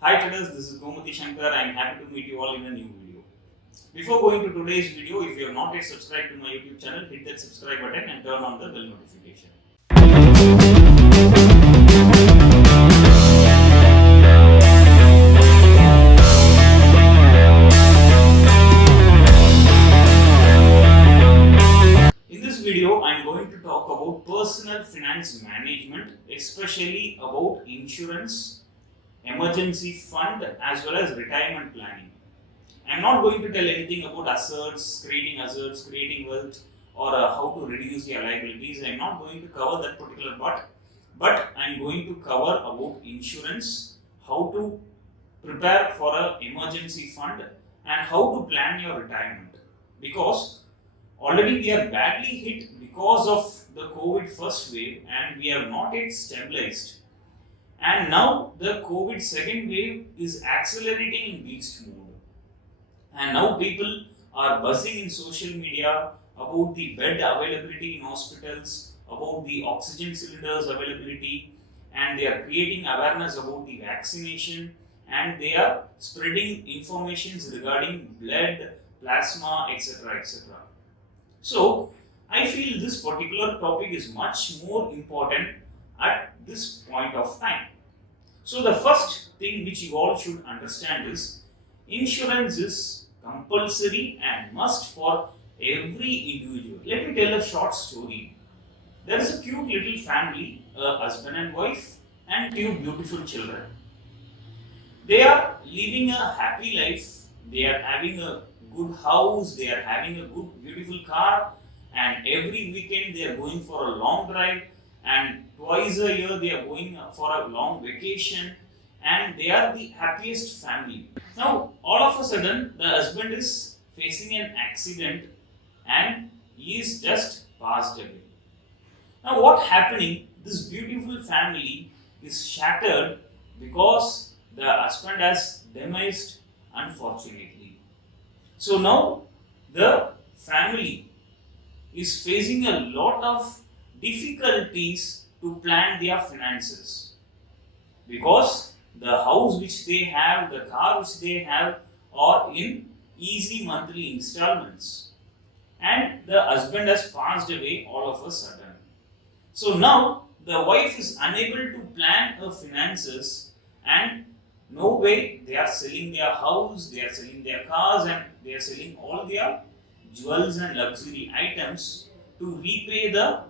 Hi traders, this is Gomati Shankar. I am happy to meet you all in a new video. Before going to today's video, if you have not yet subscribed to my YouTube channel, hit that subscribe button and turn on the bell notification. In this video, I am going to talk about personal finance management, especially about insurance, emergency fund, as well as retirement planning. I'm not going to tell anything about assets, creating wealth, or how to reduce your liabilities. I'm not going to cover that particular part, but I'm going to cover about insurance, how to prepare for an emergency fund, and how to plan your retirement. Because already we are badly hit because of the COVID first wave, and we have not yet stabilized. And now the COVID second wave is accelerating in beast mode. And now people are buzzing in social media about the bed availability in hospitals, about the oxygen cylinders availability, and they are creating awareness about the vaccination, and they are spreading informations regarding blood, plasma, etc. etc. So, I feel this particular topic is much more important at this point of time. So, the first thing which you all should understand is insurance is compulsory and must for every individual. Let me tell a short story. There is a cute little family, a husband and wife, and two beautiful children. They are living a happy life, they are having a good house, they are having a good, beautiful car, and every weekend they are going for a long drive, and twice a year they are going for a long vacation, and they are the happiest family. Now, all of a sudden, the husband is facing an accident and he is just passed away. Now, what happening? This beautiful family is shattered because the husband has demised, unfortunately. So now the family is facing a lot of difficulties to plan their finances because the house which they have, the car which they have, are in easy monthly installments, and the husband has passed away all of a sudden. So now the wife is unable to plan her finances, and no way they are selling their house, they are selling their cars, and they are selling all their jewels and luxury items to repay the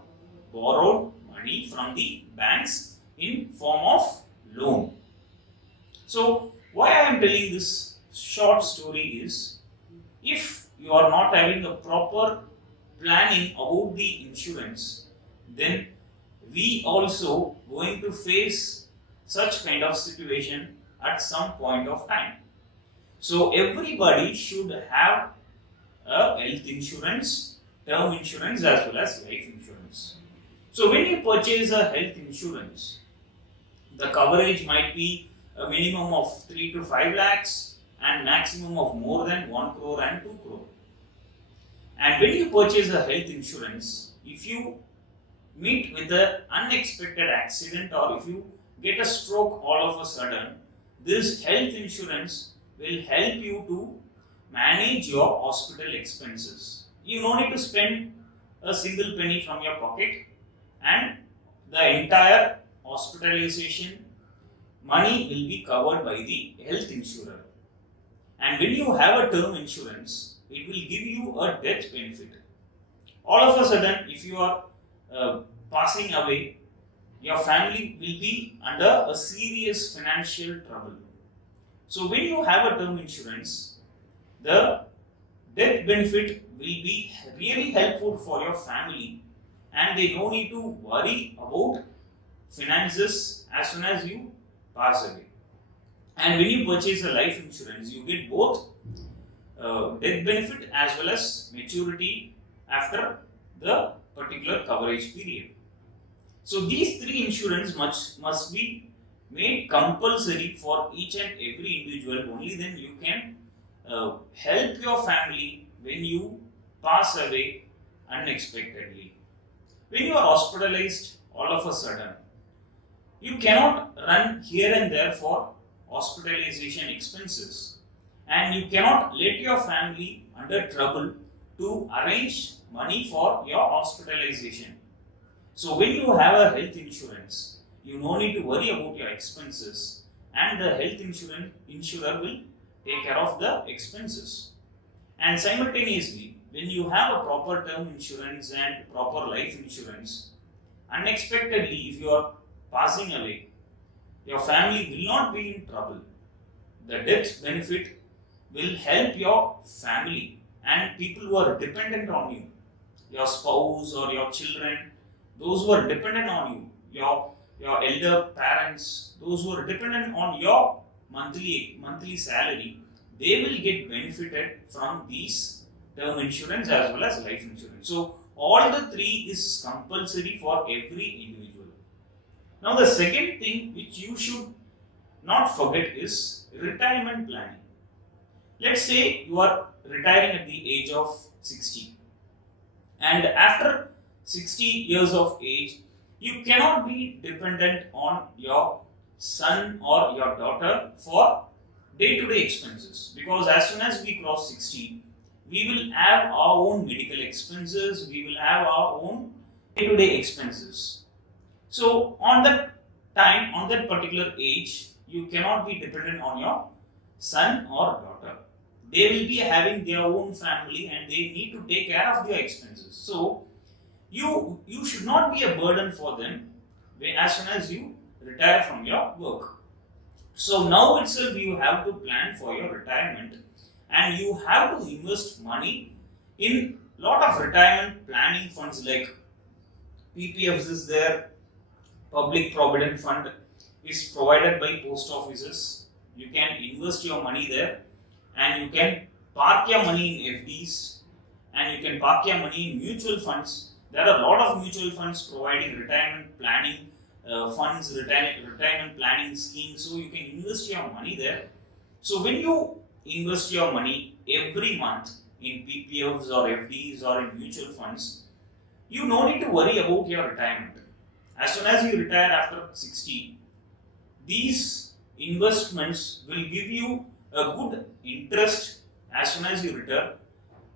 borrowed money from the banks in form of loan. So why I am telling this short story is, if you are not having a proper planning about the insurance, then we also going to face such kind of situation at some point of time. So everybody should have a health insurance, term insurance, as well as life insurance. So when you purchase a health insurance, the coverage might be a minimum of 3 to 5 lakhs and maximum of more than 1 crore and 2 crore. And when you purchase a health insurance, if you meet with an unexpected accident or if you get a stroke all of a sudden, this health insurance will help you to manage your hospital expenses. You don't need to spend a single penny from your pocket, and the entire hospitalization money will be covered by the health insurer. And when you have a term insurance, it will give you a death benefit. All of a sudden, if you are passing away, your family will be under a serious financial trouble. So when you have a term insurance, the death benefit will be really helpful for your family, and they don't need to worry about finances as soon as you pass away. And when you purchase a life insurance, you get both death benefit as well as maturity after the particular coverage period. So these three insurance must be made compulsory for each and every individual. Only then you can help your family when you pass away unexpectedly. When you are hospitalized all of a sudden, you cannot run here and there for hospitalization expenses, and you cannot let your family under trouble to arrange money for your hospitalization. So when you have a health insurance, you no need to worry about your expenses, and the health insurer will take care of the expenses. And simultaneously, when you have a proper term insurance and proper life insurance, unexpectedly, if you are passing away, your family will not be in trouble. The death benefit will help your family and people who are dependent on you, your spouse or your children, those who are dependent on you, your elder parents, those who are dependent on your monthly salary, they will get benefited from these term insurance as well as life insurance. So all the three is compulsory for every individual. Now the second thing which you should not forget is retirement planning. Let's say you are retiring at the age of 60, and after 60 years of age, you cannot be dependent on your son or your daughter for day-to-day expenses, because as soon as we cross 60, we will have our own medical expenses, we will have our own day-to-day expenses. So on that time, on that particular age, you cannot be dependent on your son or daughter. They will be having their own family and they need to take care of their expenses. So you should not be a burden for them as soon as you retire from your work. So now itself you have to plan for your retirement, and you have to invest money in lot of retirement planning funds like PPFs is there, Public Provident Fund is provided by post offices. You can invest your money there, and you can park your money in FDs, and you can park your money in mutual funds. There are a lot of mutual funds providing retirement planning funds, retirement planning schemes, so you can invest your money there. So when you invest your money every month in PPFs or FDs or in mutual funds, you no need to worry about your retirement. As soon as you retire after 60, these investments will give you a good interest as soon as you retire,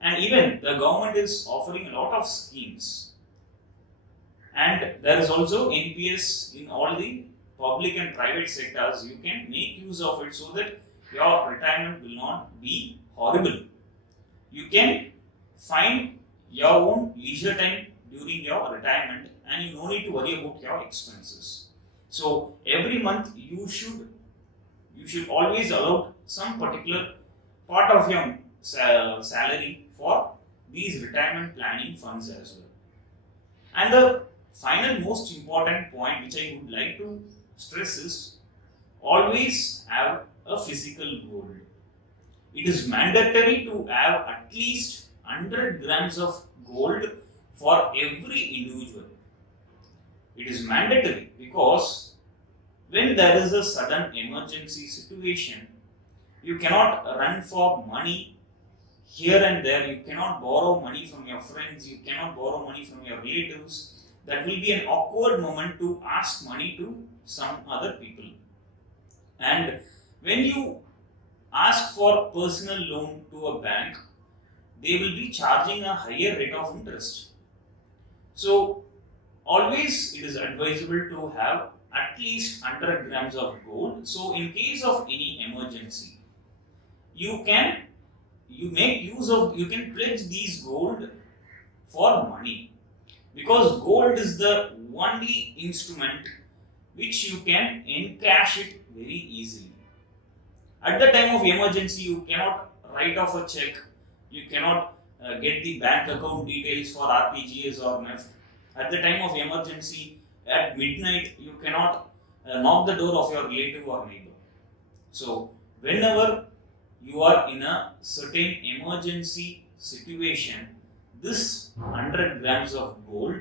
and even the government is offering a lot of schemes. And there is also NPS in all the public and private sectors. You can make use of it so that your retirement will not be horrible. You can find your own leisure time during your retirement, and you no need to worry about your expenses. So every month you should always allot some particular part of your salary for these retirement planning funds as well. And the final most important point which I would like to stress is always have a physical gold. It is mandatory to have at least 100 grams of gold for every individual. It is mandatory because when there is a sudden emergency situation, you cannot run for money here and there. You cannot borrow money from your friends, you cannot borrow money from your relatives. That will be an awkward moment to ask money to some other people. And when you ask for personal loan to a bank, they will be charging a higher rate of interest. So always it is advisable to have at least 100 grams of gold. So in case of any emergency, you can pledge these gold for money, because gold is the only instrument which you can encash it very easily. At the time of emergency, you cannot write off a check, you cannot get the bank account details for RTGS or NEFT. At the time of emergency, at midnight, you cannot knock the door of your relative or neighbor. So, whenever you are in a certain emergency situation, this 100 grams of gold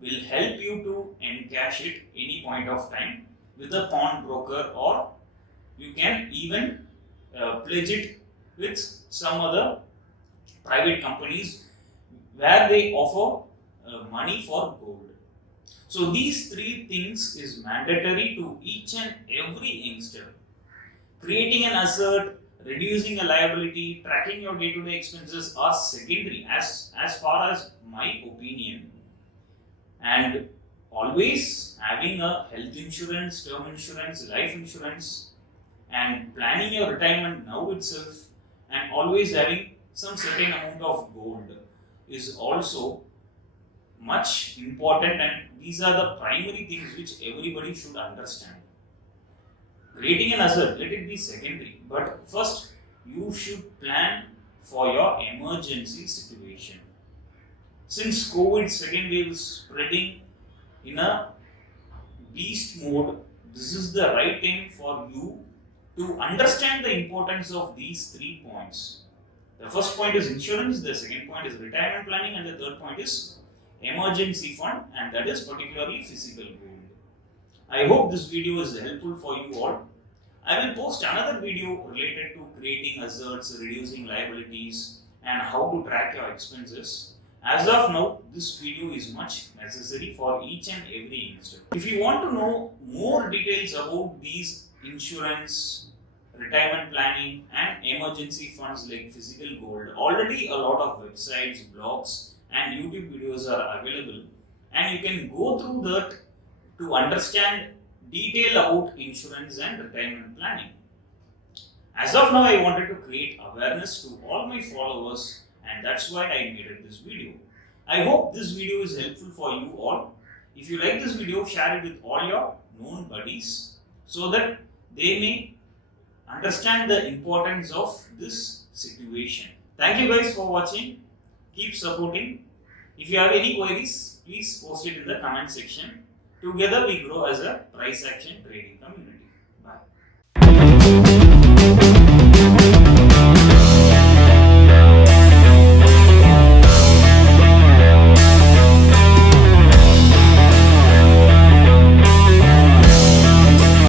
will help you to encash it any point of time with a pawnbroker, or you can even pledge it with some other private companies where they offer money for gold. So these three things is mandatory to each and every youngster. Creating an asset, reducing a liability, tracking your day-to-day expenses are secondary as far as my opinion. And always having a health insurance, term insurance, life insurance, and planning your retirement now itself, and always having some certain amount of gold is also much important, and these are the primary things which everybody should understand. Creating an asset, let it be secondary, but first you should plan for your emergency situation. Since COVID second wave is spreading in a beast mode, this is the right time for you to understand the importance of these 3 points. The first point is insurance, the second point is retirement planning, and the third point is emergency fund, and that is particularly physical gold. I hope this video is helpful for you all. I will post another video related to creating assets, reducing liabilities, and how to track your expenses. As of now, this video is much necessary for each and every youngster. If you want to know more details about these insurance, retirement planning, and emergency funds like physical gold, already a lot of websites, blogs, and YouTube videos are available, and you can go through that to understand detail about insurance and retirement planning. As of now, I wanted to create awareness to all my followers, and that's why I made this video. I hope this video is helpful for you all. If you like this video, share it with all your known buddies so that they may understand the importance of this situation. Thank you guys for watching. Keep supporting. If you have any queries, please post it in the comment section. Together we grow as a price action trading community.